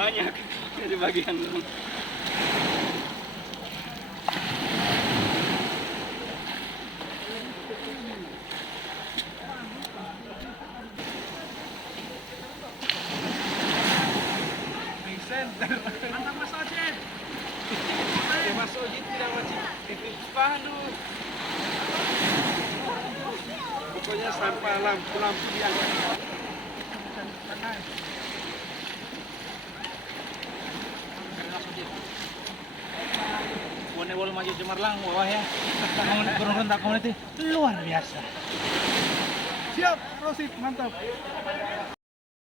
banyak jadi bagian dong. Mantap Mas Ojit. Mas Ojit tidak wajib itu spanu. Pokoknya sampai lampu-lampu diangkat. Wone maju cemerlang bawah ya. Burung rentak community luar biasa. Siap, Rosip, mantap.